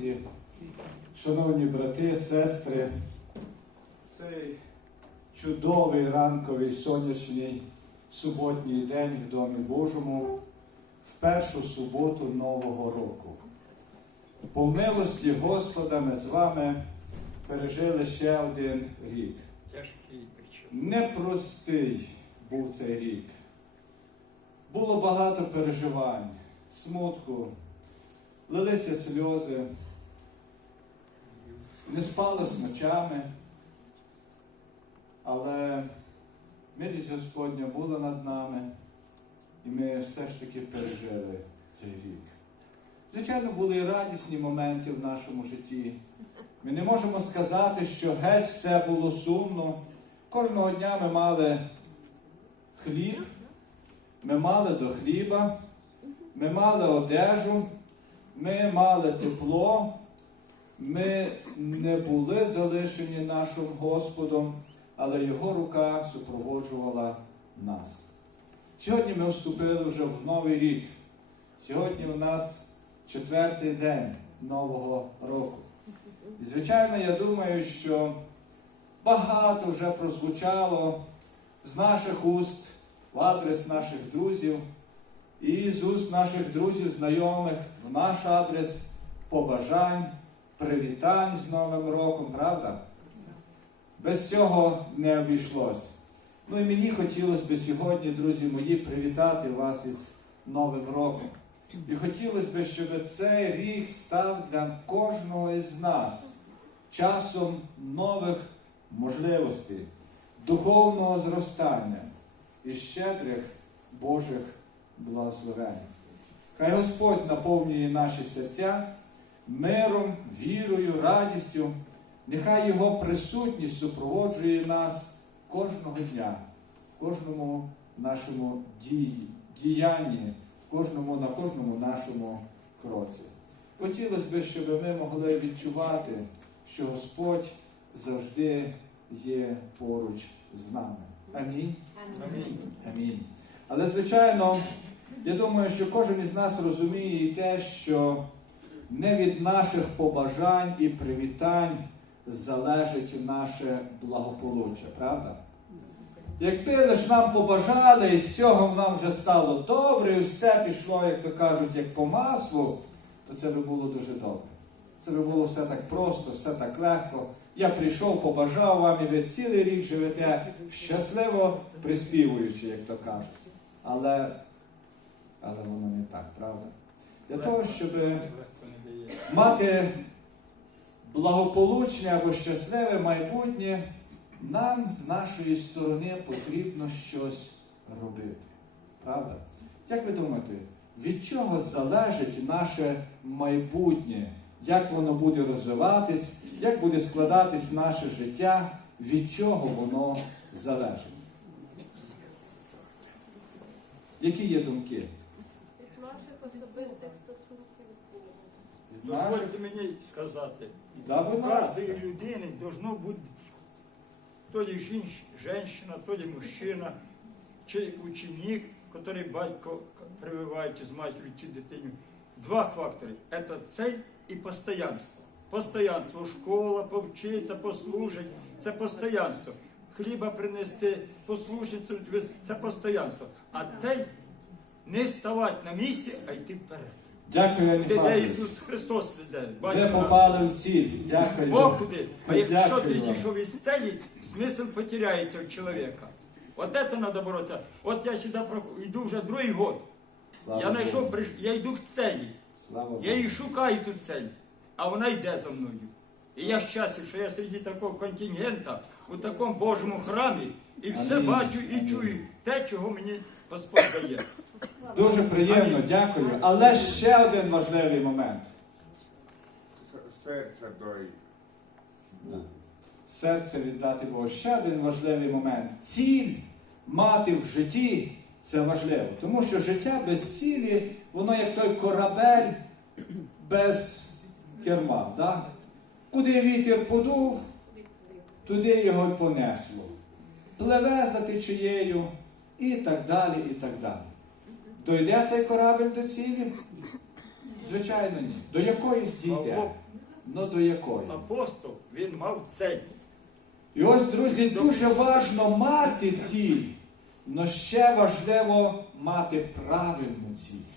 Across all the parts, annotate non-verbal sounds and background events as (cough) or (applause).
друзі, шановні брати, сестри, цей чудовий ранковий сонячний суботній день в Домі Божому в першу суботу Нового року. По милості Господа ми з вами пережили ще один рік. Непростий був цей рік. Було багато переживань, смутку, лилися сльози, не спалось ночами, але милість Господня була над нами, і ми все ж таки пережили цей рік. Звичайно, були і радісні моменти в нашому житті. Ми не можемо сказати, що геть все було сумно. Кожного дня ми мали хліб, ми мали до хліба, ми мали одежу, ми мали тепло, ми не були залишені нашим Господом, але Його рука супроводжувала нас. Сьогодні ми вступили вже в новий рік. Сьогодні у нас четвертий день Нового року. І, звичайно, я думаю, що багато вже прозвучало з наших уст в адрес наших друзів і з уст наших друзів, знайомих в наш адрес побажань, привітань з Новим роком, правда? Без цього не обійшлось. Ну і мені хотілося б сьогодні, друзі мої, привітати вас із Новим роком. І хотілося б, щоб цей рік став для кожного із нас часом нових можливостей, духовного зростання і щедрих Божих благословень. Хай Господь наповнює наші серця миром, вірою, радістю. Нехай Його присутність супроводжує нас кожного дня, в кожному нашому дії, діянні, кожному, на кожному нашому кроці. Хотілося б, щоб ми могли відчувати, що Господь завжди є поруч з нами. Амінь. Амінь. Амінь. Але, звичайно, я думаю, що кожен із нас розуміє і те, що не від наших побажань і привітань залежить наше благополуччя, правда? Якби лиш нам побажали, і з цього нам вже стало добре, і все пішло, як то кажуть, як по маслу, то це би було дуже добре. Це би було все так просто, все так легко. Я прийшов, побажав вам, і ви цілий рік живете щасливо приспівуючи, як то кажуть. Але, але воно не так, правда? Для того, щоб. Мати благополучне або щасливе майбутнє, нам з нашої сторони потрібно щось робити. Правда? Як ви думаєте, від чого залежить наше майбутнє? Як воно буде розвиватись, як буде складатись наше життя, від чого воно залежить? Які є думки? Від наших особистих стосунків з Богом. Від наших? Дозвольте мені сказати, Да, у кожної людини должно бути то ли жінч- женщина, то ли мужчина, чи ученик, який батько прививає чи з матір'ю цю дитину. Два фактори. Це цель і постоянство. Постоянство, школа, повчиться, послужить, це постоянство. Хліба принести, послужити, це постоянство. А цель не ставати на місці, а йти вперед. Дякую, Ані Де, де Ісус Христос веде. Ви попали в ціль. Дякую. Бог куди. А якщо ти зійшов із целі, смисл потеряється у чоловіка. От це треба боротися. От я сюди йду вже другий год. Слава я знайшов, я йду целі. Слава Я її шукаю ту цель, а вона йде за мною. І я щасливий, що я серед такого контингента, у такому Божому храмі, і все Амінь. бачу і Амінь. чую те, чого мені Господь дає. Дуже приємно, дякую. Але ще один важливий момент. Серце дай. Серце віддати Богу. Ще один важливий момент. Ціль мати в житті це важливо. Тому що життя без цілі, воно як той корабель без керма. Да? Куди вітер подув, туди його й понесло. Пливе за течією і так далі, і так далі. Дойде цей корабель до цілі? Звичайно, ні. До якоїсь дійде. Ну до якої? Апостол, він мав цель. І ось, друзі, дуже важно мати ціль, але ще важливо мати правильну ціль.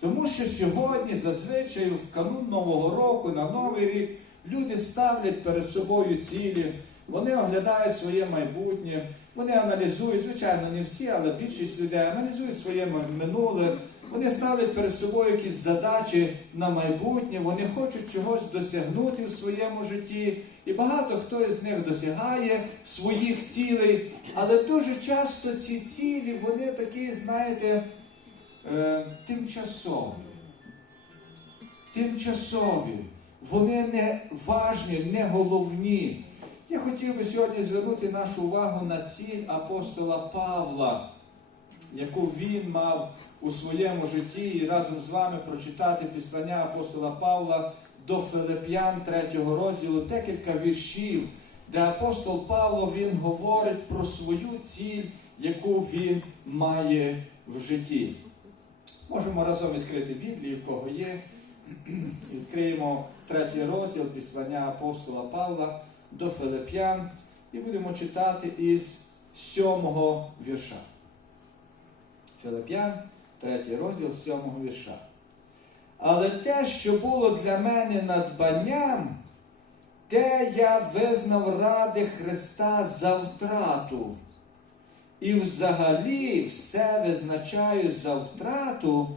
Тому що сьогодні, зазвичай, в канун Нового року, на Новий рік, люди ставлять перед собою цілі, вони оглядають своє майбутнє, вони аналізують, звичайно, не всі, але більшість людей аналізують своє минуле, вони ставлять перед собою якісь задачі на майбутнє, вони хочуть чогось досягнути в своєму житті. І багато хто із них досягає своїх цілей, але дуже часто ці цілі, вони такі, знаєте, е, тимчасові. Тимчасові. Вони не важні, не головні. Я хотів би сьогодні звернути нашу увагу на ціль апостола Павла, яку він мав у своєму житті, і разом з вами прочитати післання апостола Павла до Филип'ян 3 розділу декілька віршів, де апостол Павло він говорить про свою ціль, яку він має в житті. Можемо разом відкрити Біблію, в кого є. (clears throat) Відкриємо третій розділ післання апостола Павла до Филип'ян і будемо читати із сьомого вірша. Филип'ян, третій розділ сьомого вірша. Але те, що було для мене надбанням, те я визнав ради Христа за втрату. І взагалі все визначаю за втрату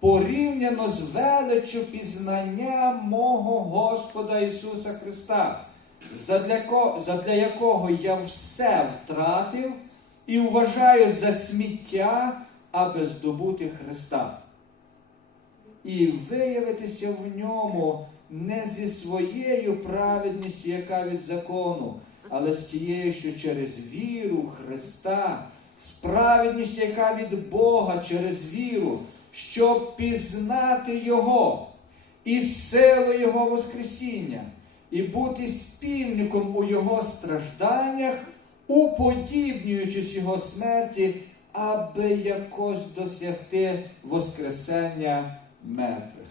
порівняно з величчю пізнання мого Господа Ісуса Христа, задля, ко- задля якого я все втратив і вважаю за сміття, аби здобути Христа. І виявитися в ньому не зі своєю праведністю, яка від закону, але з тією, що через віру Христа, з яка від Бога через віру, щоб пізнати Його і силу Його Воскресіння, і бути спільником у Його стражданнях, уподібнюючись Його смерті, аби якось досягти Воскресення мертвих.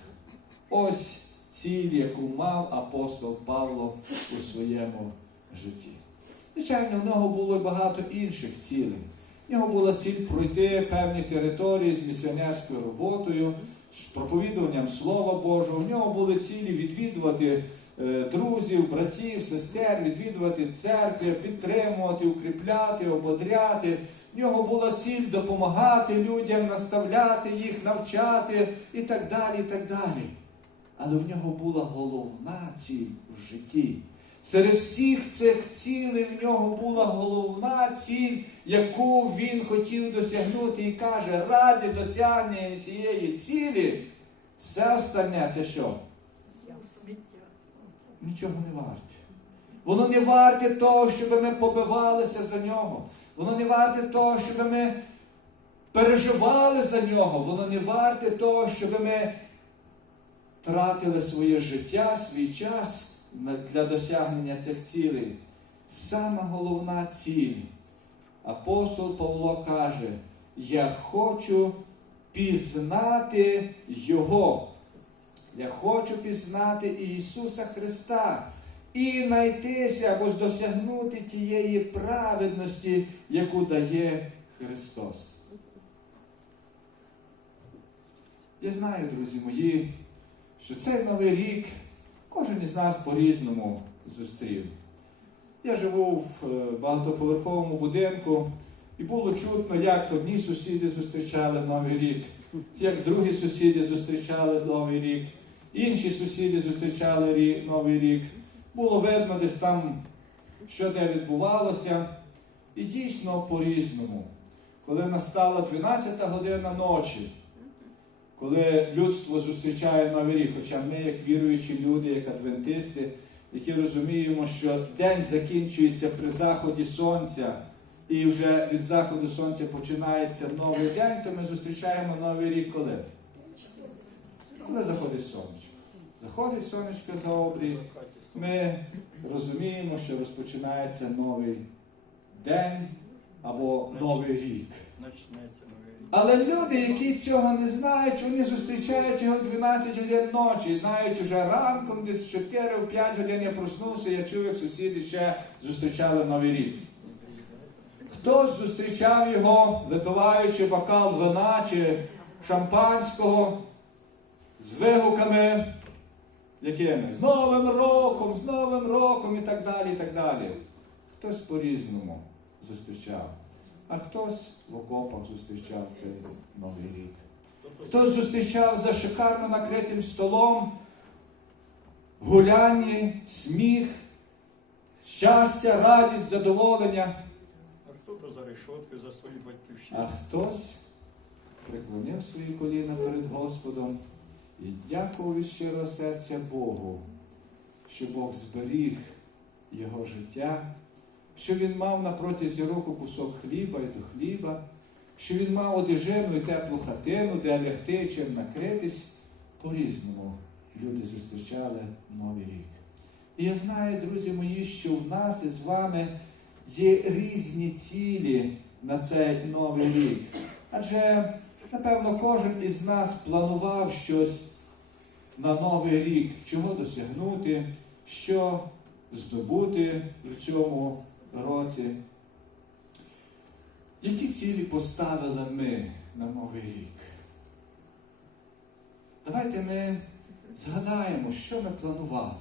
Ось ціль, яку мав апостол Павло у своєму житті. Звичайно, в нього було багато інших цілей. В нього була ціль пройти певні території з місіонерською роботою, з проповідуванням Слова Божого. В нього були цілі відвідувати друзів, братів, сестер, відвідувати церкви, підтримувати, укріпляти, ободряти. В нього була ціль допомагати людям, наставляти їх, навчати і так далі. і так далі. Але в нього була головна ціль в житті. Серед всіх цих цілей в нього була головна ціль, яку він хотів досягнути, і каже, раді досягнення цієї цілі, все остальне це що? Нічого не варте. Воно не варте того, щоб ми побивалися за нього. Воно не варте того, щоб ми переживали за нього. Воно не варте того, щоб ми тратили своє життя, свій час для досягнення цих цілей. Сама головна ціль. Апостол Павло каже: Я хочу пізнати Його. Я хочу пізнати Ісуса Христа і найтися або досягнути тієї праведності, яку дає Христос. Я знаю, друзі мої, що цей новий рік кожен із нас по-різному зустрів. Я живу в е, багатоповерховому будинку, і було чутно, як одні сусіди зустрічали Новий рік, як другі сусіди зустрічали Новий рік, інші сусіди зустрічали рі- Новий рік. Було видно десь там, що де відбувалося. І дійсно по-різному. Коли настала 12-та година ночі, коли людство зустрічає Новий рік, хоча ми, як віруючі люди, як адвентисти, які розуміємо, що день закінчується при заході сонця, і вже від заходу сонця починається новий день, то ми зустрічаємо Новий рік коли? Коли заходить сонечко. Заходить сонечко за обрій, ми розуміємо, що розпочинається новий день або новий рік. Але люди, які цього не знають, вони зустрічають його 12 годин ночі. Знають уже ранком, десь 4-5 годин я проснувся, я чув, як сусіди ще зустрічали Новий рік. Хтось зустрічав його, випиваючи бокал вина чи шампанського з вигуками, якими? З Новим роком, з Новим роком і так далі. і так далі. Хтось по-різному зустрічав, а хтось в окопах зустрічав цей Новий рік. Хтось зустрічав за шикарно накритим столом, гулянні, сміх, щастя, радість, задоволення. А хто то за решоткою, за свою батьківщину. А хтось преклонив свої коліна перед Господом і дякував від щирого серця Богу, що Бог зберіг його життя, що він мав на протязі року кусок хліба і до хліба, що він мав одежину і теплу хатину, де лягти чим накритись. По-різному люди зустрічали Новий рік. І я знаю, друзі мої, що в нас із вами є різні цілі на цей новий рік. Адже, напевно, кожен із нас планував щось на новий рік, чого досягнути, що здобути в цьому році. Які цілі поставили ми на новий рік? Давайте ми згадаємо, що ми планували,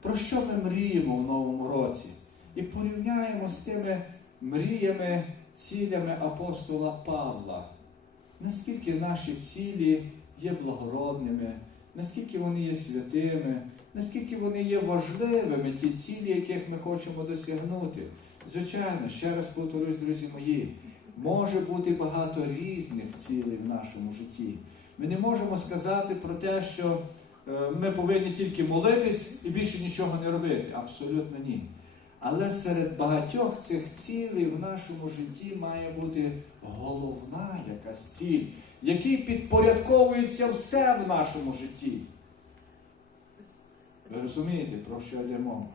про що ми мріємо в новому році, і порівняємо з тими мріями, цілями апостола Павла. Наскільки наші цілі є благородними, наскільки вони є святими, наскільки вони є важливими, ті цілі, яких ми хочемо досягнути. Звичайно, ще раз повторюсь, друзі мої, може бути багато різних цілей в нашому житті. Ми не можемо сказати про те, що е, ми повинні тільки молитись і більше нічого не робити. Абсолютно ні. Але серед багатьох цих цілей в нашому житті має бути головна якась ціль, якій підпорядковується все в нашому житті. Ви розумієте, про що йде мова?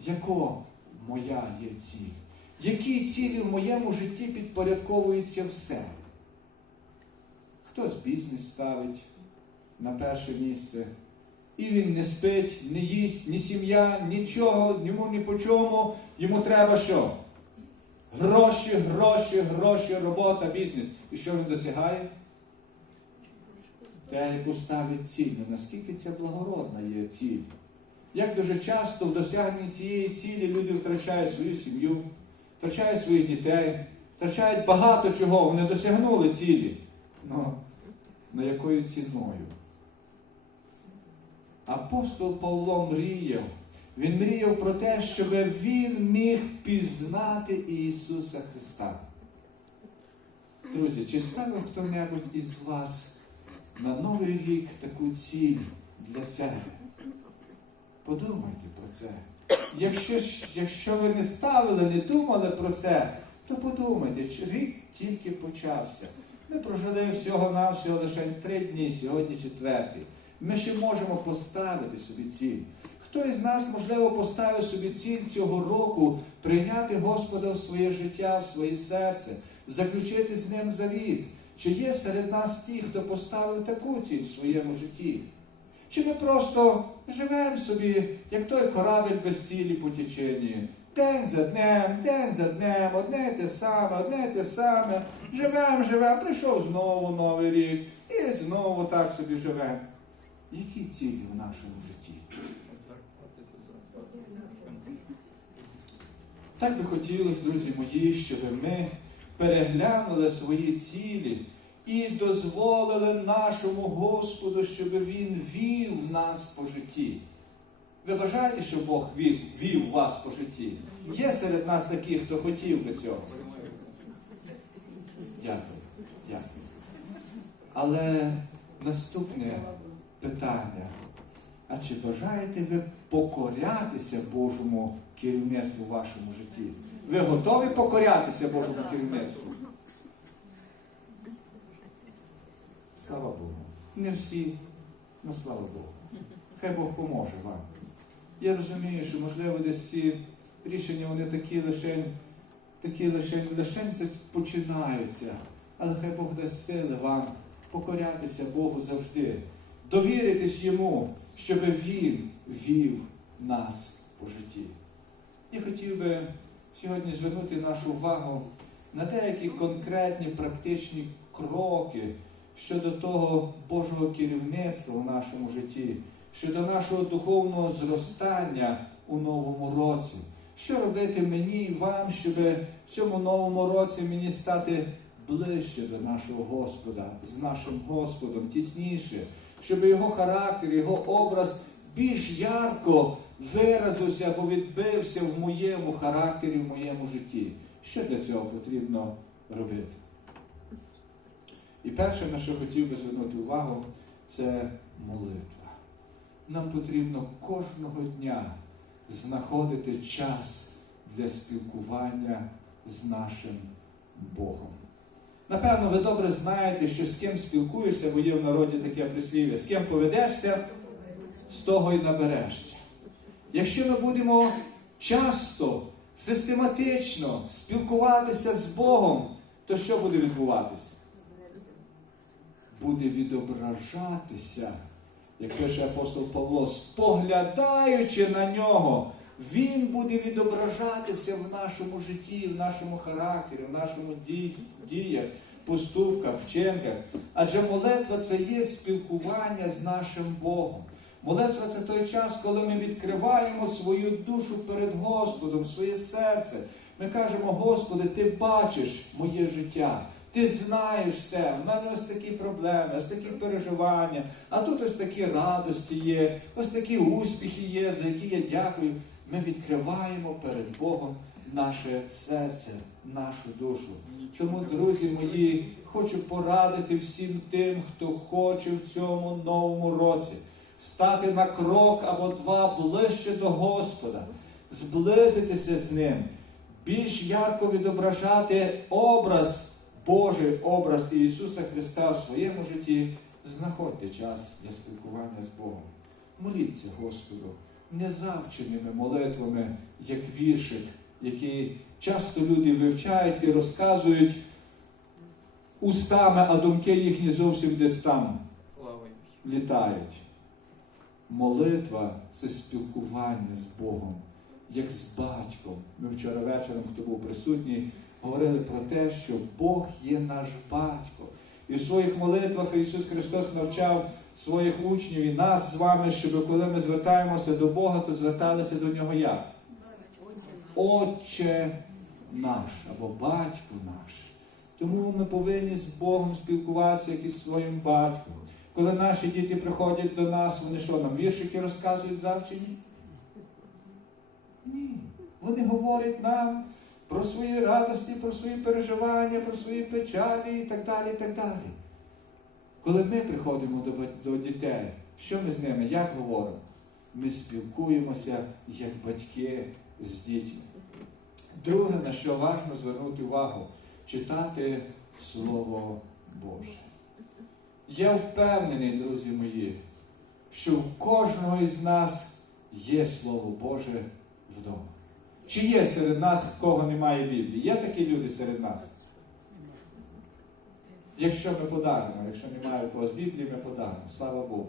Яко моя є ціль? Які цілі в моєму житті підпорядковується все? Хтось бізнес ставить на перше місце. І він не спить, не їсть, ні сім'я, нічого, йому ні по чому. Йому треба що? Гроші, гроші, гроші, робота, бізнес. І що він досягає? Те, яку ставить ціль. Ну, наскільки це благородна є ціль? Як дуже часто в досягненні цієї цілі люди втрачають свою сім'ю, втрачають своїх дітей, втрачають багато чого, вони досягнули цілі. Ну, на якою ціною? Апостол Павло мріяв. Він мріяв про те, щоб він міг пізнати Ісуса Христа. Друзі, чи ставив хто-небудь із вас на Новий рік таку ціль для себе? Подумайте про це. Якщо, якщо ви не ставили, не думали про це, то подумайте, чи рік тільки почався. Ми прожили всього-навсього лише три дні, сьогодні четвертий. Ми ще можемо поставити собі ціль. Хто із нас, можливо, поставив собі ціль цього року прийняти Господа в своє життя, в своє серце, заключити з ним завіт? Чи є серед нас ті, хто поставив таку ціль в своєму житті? Чи ми просто живемо собі, як той корабель без цілі по теченні? День за днем, день за днем, одне й те саме, одне й те саме. Живемо, живемо, прийшов знову новий рік, і знову так собі живемо. Які цілі в нашому житті? Так би хотілося, друзі мої, щоб ми переглянули свої цілі і дозволили нашому Господу, щоб Він вів нас по житті. Ви бажаєте, щоб Бог вів, вів вас по житті? Є серед нас такі, хто хотів би цього? Дякую, дякую. Але наступне питання. А чи бажаєте ви покорятися Божому керівництву в вашому житті? Ви готові покорятися Божому керівництву? Слава Богу. Не всі, ну слава Богу. Хай Бог поможе вам. Я розумію, що можливо десь ці рішення вони такі лише, такі лише, лише починаються. Але хай Бог дасть сили вам покорятися Богу завжди, довіритись Йому, щоб Він вів нас по житті. Я хотів би сьогодні звернути нашу увагу на деякі конкретні практичні кроки щодо того Божого керівництва в нашому житті, щодо нашого духовного зростання у новому році. Що робити мені і вам, щоб в цьому новому році мені стати ближче до нашого Господа, з нашим Господом, тісніше, щоб його характер, його образ більш ярко виразився або відбився в моєму характері, в моєму житті. Що для цього потрібно робити? І перше, на що хотів би звернути увагу, це молитва. Нам потрібно кожного дня знаходити час для спілкування з нашим Богом. Напевно, ви добре знаєте, що з ким спілкуєшся, бо є в народі таке прислів'я, з ким поведешся, з того й наберешся. Якщо ми будемо часто, систематично спілкуватися з Богом, то що буде відбуватися? Буде відображатися, як пише апостол Павло, споглядаючи на нього, він буде відображатися в нашому житті, в нашому характері, в нашому діях, поступках, вчинках. Адже молитва це є спілкування з нашим Богом. Молитва це той час, коли ми відкриваємо свою душу перед Господом, своє серце. Ми кажемо, Господи, Ти бачиш моє життя, Ти знаєш все. В мене ось такі проблеми, ось такі переживання, а тут ось такі радості є, ось такі успіхи є, за які я дякую. Ми відкриваємо перед Богом наше серце, нашу душу. Тому, друзі мої, хочу порадити всім тим, хто хоче в цьому новому році стати на крок або два ближче до Господа, зблизитися з Ним, більш ярко відображати образ Божий, образ Ісуса Христа в своєму житті, знаходьте час для спілкування з Богом. Моліться Господу незавченими молитвами, як віршик, який часто люди вивчають і розказують устами, а думки їхні зовсім десь там літають. Молитва це спілкування з Богом, як з батьком. Ми вчора вечором, хто був присутній, говорили про те, що Бог є наш батько. І в своїх молитвах Ісус Христос навчав своїх учнів і нас з вами, щоб коли ми звертаємося до Бога, то зверталися до Нього як? Отче наш або батько наш. Тому ми повинні з Богом спілкуватися як із своїм батьком. Коли наші діти приходять до нас, вони що нам віршики розказують завчені? Ні. Вони говорять нам про свої радості, про свої переживання, про свої печалі і так далі. і так далі. Коли ми приходимо до, до дітей, що ми з ними, як говоримо? Ми спілкуємося як батьки з дітьми. Друге, на що важливо звернути увагу, читати Слово Боже. Я впевнений, друзі мої, що в кожного із нас є Слово Боже вдома. Чи є серед нас, в кого немає Біблії? Є такі люди серед нас? Якщо ми подаримо, якщо немає у когось Біблії, ми подаримо. Слава Богу.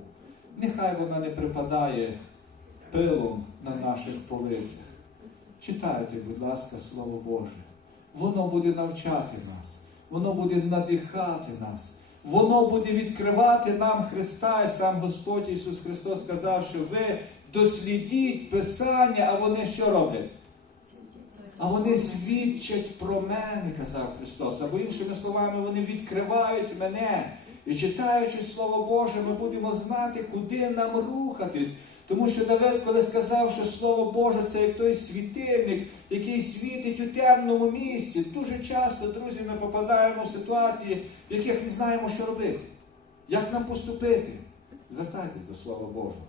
Нехай вона не припадає пилом на наших полицях. Читайте, будь ласка, Слово Боже. Воно буде навчати нас, воно буде надихати нас, воно буде відкривати нам Христа, і сам Господь Ісус Христос сказав, що ви дослідіть Писання, а вони що роблять? А вони свідчать про мене, казав Христос. Або іншими словами, вони відкривають мене. І читаючи Слово Боже, ми будемо знати, куди нам рухатись. Тому що Давид, коли сказав, що Слово Боже це як той світильник, який світить у темному місці, дуже часто, друзі, ми попадаємо в ситуації, в яких не знаємо, що робити. Як нам поступити? Звертайтесь до Слова Божого.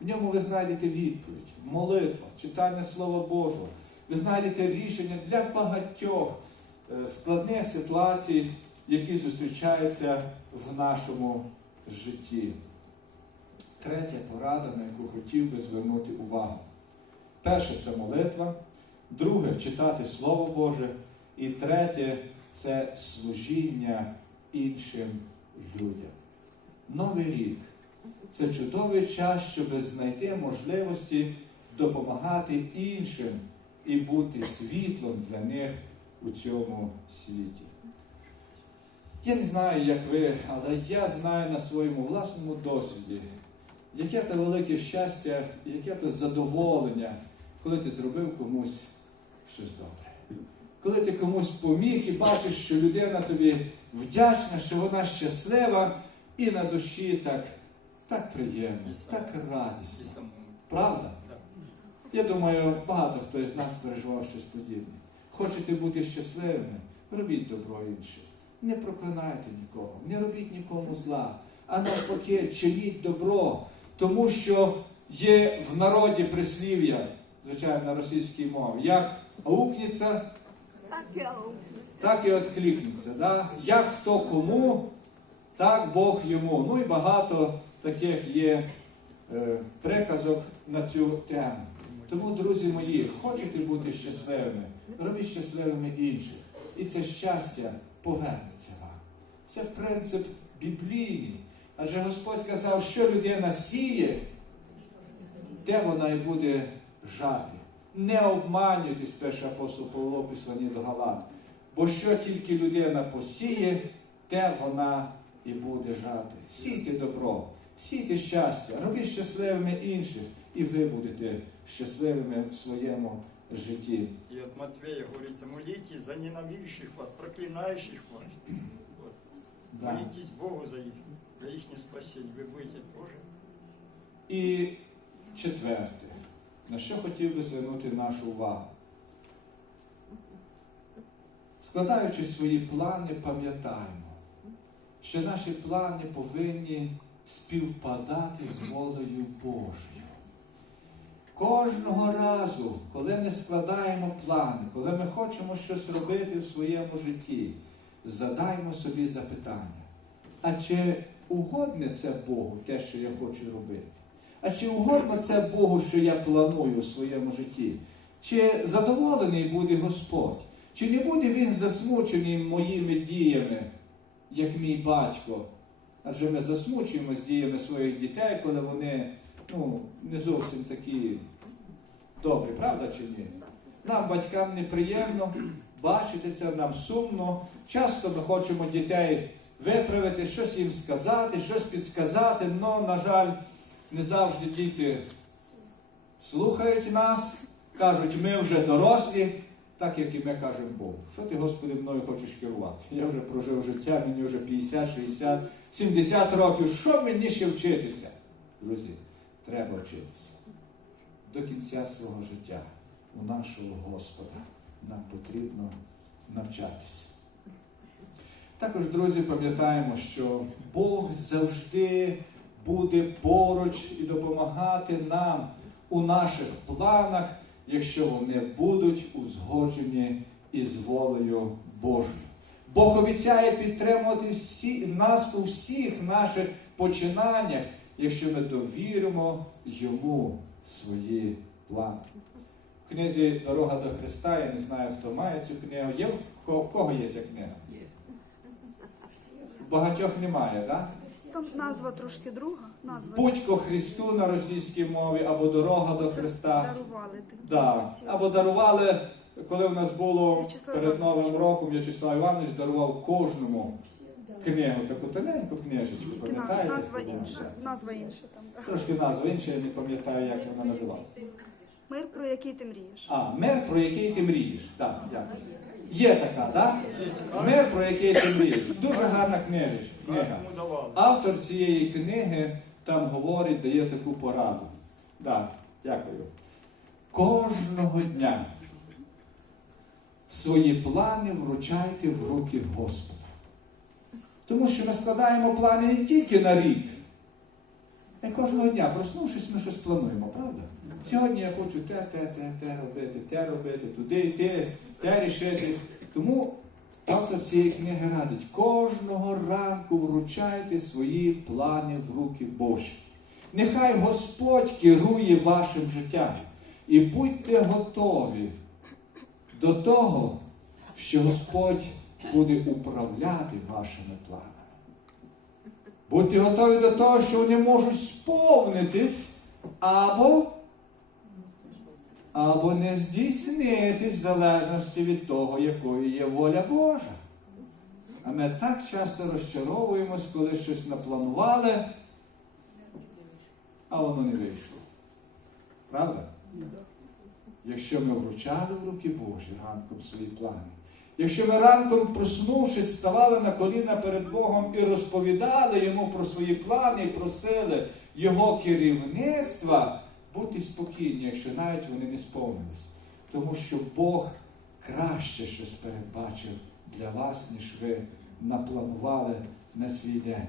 В ньому ви знайдете відповідь, молитва, читання Слова Божого. Ви знайдете рішення для багатьох е, складних ситуацій, які зустрічаються в нашому житті. Третя порада, на яку хотів би звернути увагу. Перше це молитва, друге читати Слово Боже, і третє це служіння іншим людям. Новий рік це чудовий час, щоб знайти можливості допомагати іншим і бути світлом для них у цьому світі. Я не знаю, як ви, але я знаю на своєму власному досвіді, яке то велике щастя, яке то задоволення, коли ти зробив комусь щось добре. Коли ти комусь поміг і бачиш, що людина тобі вдячна, що вона щаслива, і на душі так, так приємно, так радісно. Правда? Я думаю, багато хто із нас переживав щось подібне. Хочете бути щасливими, робіть добро іншим. Не проклинайте нікого, не робіть нікому зла, а навпаки, чиніть добро, тому що є в народі прислів'я, звичайно, на російській мові, як аукнеться, так і відкликнеться. Да? Як хто кому, так Бог йому. Ну і багато таких є е, приказок на цю тему. Тому, друзі мої, хочете бути щасливими, робіть щасливими інших. І це щастя повернеться вам. Це принцип біблійний. Адже Господь казав, що людина сіє, де вона і буде жати. Не обманюйтесь, перший апостол Павло в посланні до Галат. Бо що тільки людина посіє, те вона і буде жати. Сійте добро, сійте щастя, робіть щасливими інших, і ви будете щасливими в своєму житті. И от Матвея говорится, молитесь за ненавидящих вас, проклинающих вас. Вот. Да. Молитесь Богу за их, за их спасение. Вы будете тоже. І четверте, на що хотів би звернути нашу увагу. Складаючи свої плани, пам'ятаємо, що наші плани повинні співпадати з волею Божою. Кожного разу, коли ми складаємо плани, коли ми хочемо щось робити в своєму житті, задаймо собі запитання. А чи угодне це Богу, те, що я хочу робити? А чи угодно це Богу, що я планую у своєму житті? Чи задоволений буде Господь? Чи не буде Він засмучений моїми діями, як мій батько? Адже ми засмучуємось діями своїх дітей, коли вони ну, не зовсім такі добрі, правда чи ні? Нам, батькам, неприємно бачити це, нам сумно. Часто ми хочемо дітей виправити, щось їм сказати, щось підсказати, але, на жаль, не завжди діти слухають нас, кажуть, ми вже дорослі, так як і ми кажемо Богу. Що ти, Господи, мною хочеш керувати? Я вже прожив життя, мені вже 50, 60, 70 років. Що мені ще вчитися? Друзі, треба вчитися. До кінця свого життя у нашого Господа нам потрібно навчатися. Також, друзі, пам'ятаємо, що Бог завжди буде поруч і допомагати нам у наших планах, якщо вони будуть узгоджені із волею Божою. Бог обіцяє підтримувати всі, нас у всіх наших починаннях, якщо ми довіримо Йому свої плани. В книзі Дорога до Христа, я не знаю, хто має цю книгу. Є в кого, в кого є ця книга? Багатьох немає, так? Да? Там назва трошки друга. Назва Путь Христу на російській мові або Дорога до Христа. дарували. Да. Або дарували, коли в нас було В'ячеслав перед Новим роком, В'ячеслав Іванович дарував кожному книгу, таку тоненьку книжечку, Тільки пам'ятаєте? назва інша. Назва інша там. да. Трошки назва інша, я не пам'ятаю, як вона називалася. Мир, про який ти мрієш. А, мир, про який ти мрієш. Так, дякую. Є така, так? Мир, про який ти мрієш. Дуже гарна книжечка. книга. Автор цієї книги там говорить, дає таку пораду. Да, дякую. Кожного дня свої плани вручайте в руки Господа. Тому що ми складаємо плани не тільки на рік. І кожного дня, проснувшись, ми щось плануємо, правда? Сьогодні я хочу те, те, те, те робити, те робити, туди йти, те рішити. Тому автор цієї книги радить, кожного ранку вручайте свої плани в руки Божі. Нехай Господь керує вашим життям. І будьте готові до того, що Господь буде управляти вашими планами. Будьте готові до того, що вони можуть сповнитись або, або не здійснитись в залежності від того, якою є воля Божа. А ми так часто розчаровуємось, коли щось напланували, а воно не вийшло. Правда? Якщо ми вручали в руки Божі ранком свої плани, якщо ми ранком, проснувшись, ставали на коліна перед Богом і розповідали йому про свої плани і просили Його керівництва, будьте спокійні, якщо навіть вони не сповнились. Тому що Бог краще щось передбачив для вас, ніж ви напланували на свій день.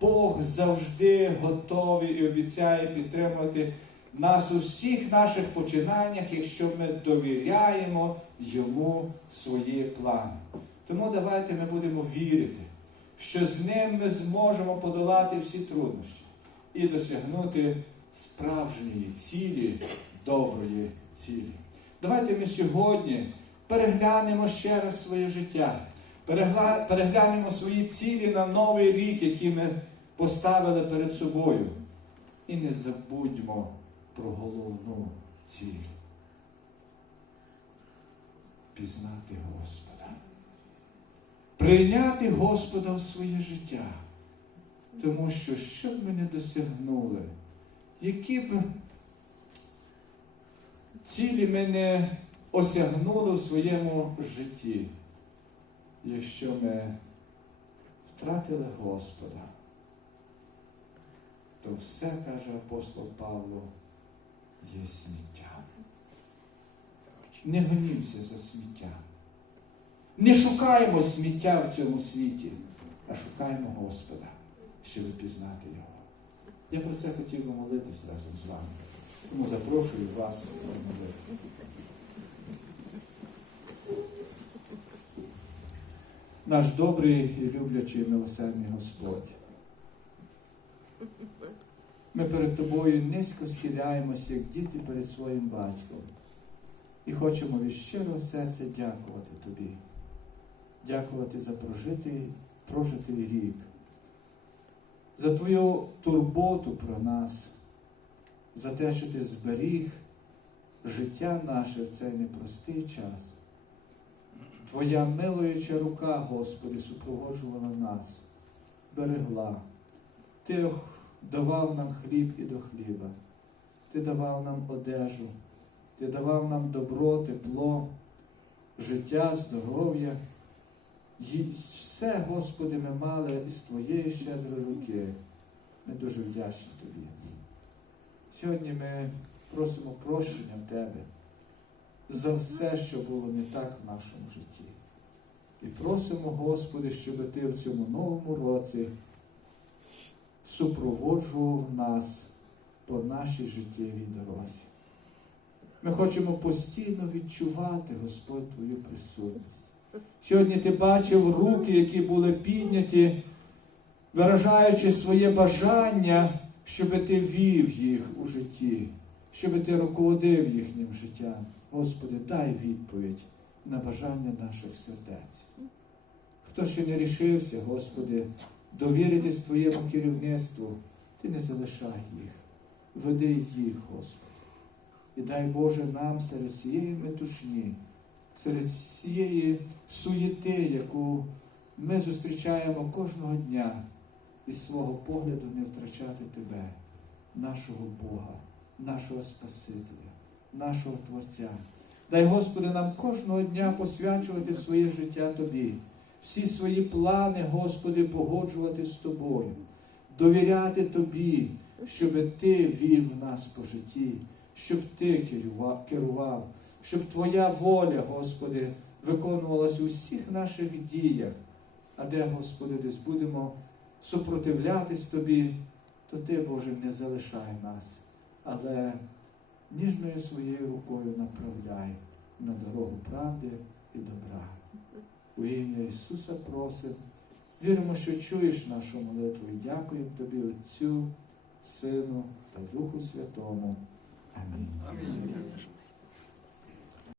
Бог завжди готовий і обіцяє підтримувати нас у всіх наших починаннях, якщо ми довіряємо Йому свої плани. Тому давайте ми будемо вірити, що з ним ми зможемо подолати всі труднощі і досягнути справжньої цілі, доброї цілі. Давайте ми сьогодні переглянемо ще раз своє життя, переглянемо свої цілі на новий рік, які ми поставили перед собою. І не забудьмо про головну ціль. Пізнати Господа. Прийняти Господа в своє життя. Тому що, що б ми не досягнули, які б цілі ми не осягнули в своєму житті, якщо ми втратили Господа, то все, каже апостол Павло, є сміття. Не гонімося за сміття. Не шукаємо сміття в цьому світі, а шукаємо Господа, щоб пізнати Його. Я про це хотів би молитись разом з вами. Тому запрошую вас молити. Наш добрий і люблячий і милосердний Господь. Ми перед тобою низько схиляємося, як діти перед своїм батьком. І хочемо від щирого серця дякувати тобі. Дякувати за прожитий, прожитий рік, за твою турботу про нас, за те, що ти зберіг життя наше в цей непростий час. Твоя милуюча рука, Господи, супроводжувала нас, берегла. Ти давав нам хліб і до хліба. Ти давав нам одежу, Ти давав нам добро, тепло, життя, здоров'я. І все, Господи, ми мали із Твоєї щедрої руки. Ми дуже вдячні Тобі. Сьогодні ми просимо прощення в Тебе за все, що було не так в нашому житті. І просимо, Господи, щоб Ти в цьому новому році супроводжував нас по нашій життєвій дорозі. Ми хочемо постійно відчувати, Господь, Твою присутність. Сьогодні ти бачив руки, які були підняті, виражаючи своє бажання, щоб ти вів їх у житті, щоб ти руководив їхнім життям. Господи, дай відповідь на бажання наших сердець. Хто ще не рішився, Господи, довіритись Твоєму керівництву, Ти не залишай їх. Веди їх, Господи. І дай Боже нам серед цієї метушні, серед цієї суєти, яку ми зустрічаємо кожного дня, із свого погляду не втрачати Тебе, нашого Бога, нашого Спасителя, нашого Творця. Дай, Господи, нам кожного дня посвячувати своє життя Тобі, всі свої плани, Господи, погоджувати з Тобою, довіряти Тобі, щоб Ти вів нас по житті, щоб Ти керував, щоб Твоя воля, Господи, виконувалась у всіх наших діях. А де, Господи, десь будемо супротивлятись Тобі, то Ти, Боже, не залишай нас, але ніжною своєю рукою направляй на дорогу правди і добра. У ім'я Ісуса просимо. Віримо, що чуєш нашу молитву і дякуємо Тобі, Отцю, Сину та Духу Святому. Амінь. Амінь.